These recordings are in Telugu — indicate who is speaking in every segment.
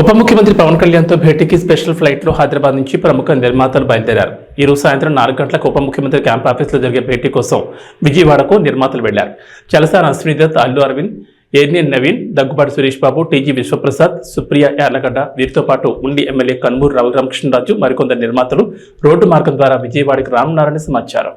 Speaker 1: ఉప ముఖ్యమంత్రి పవన్ తో భేటీకి స్పెషల్ ఫ్లైట్లో హైదరాబాద్ నుంచి ప్రముఖ నిర్మాతలు బయలుదేరారు ఈరోజు సాయంత్రం నాలుగు గంటలకు ఉప ముఖ్యమంత్రి క్యాంప్ ఆఫీస్లో జరిగే భేటీ కోసం విజయవాడకు నిర్మాతలు వెళ్లారు చలసాన అశ్వినిదత్ అల్లు అరవింద్ ఎన్ఎన్ నవీన్ దగ్గుబాటి సురేష్ బాబు టీజీ విశ్వప్రసాద్ సుప్రియ యార్లగడ్డ వీరితో పాటు ఉండి ఎమ్మెల్యే కన్మూరు రవి రామకృష్ణరాజు మరికొందరు నిర్మాతలు రోడ్డు మార్గం ద్వారా విజయవాడకు రానున్నారని సమాచారం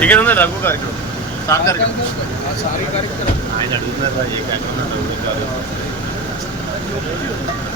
Speaker 2: ठीकु आहे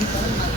Speaker 3: Thank you.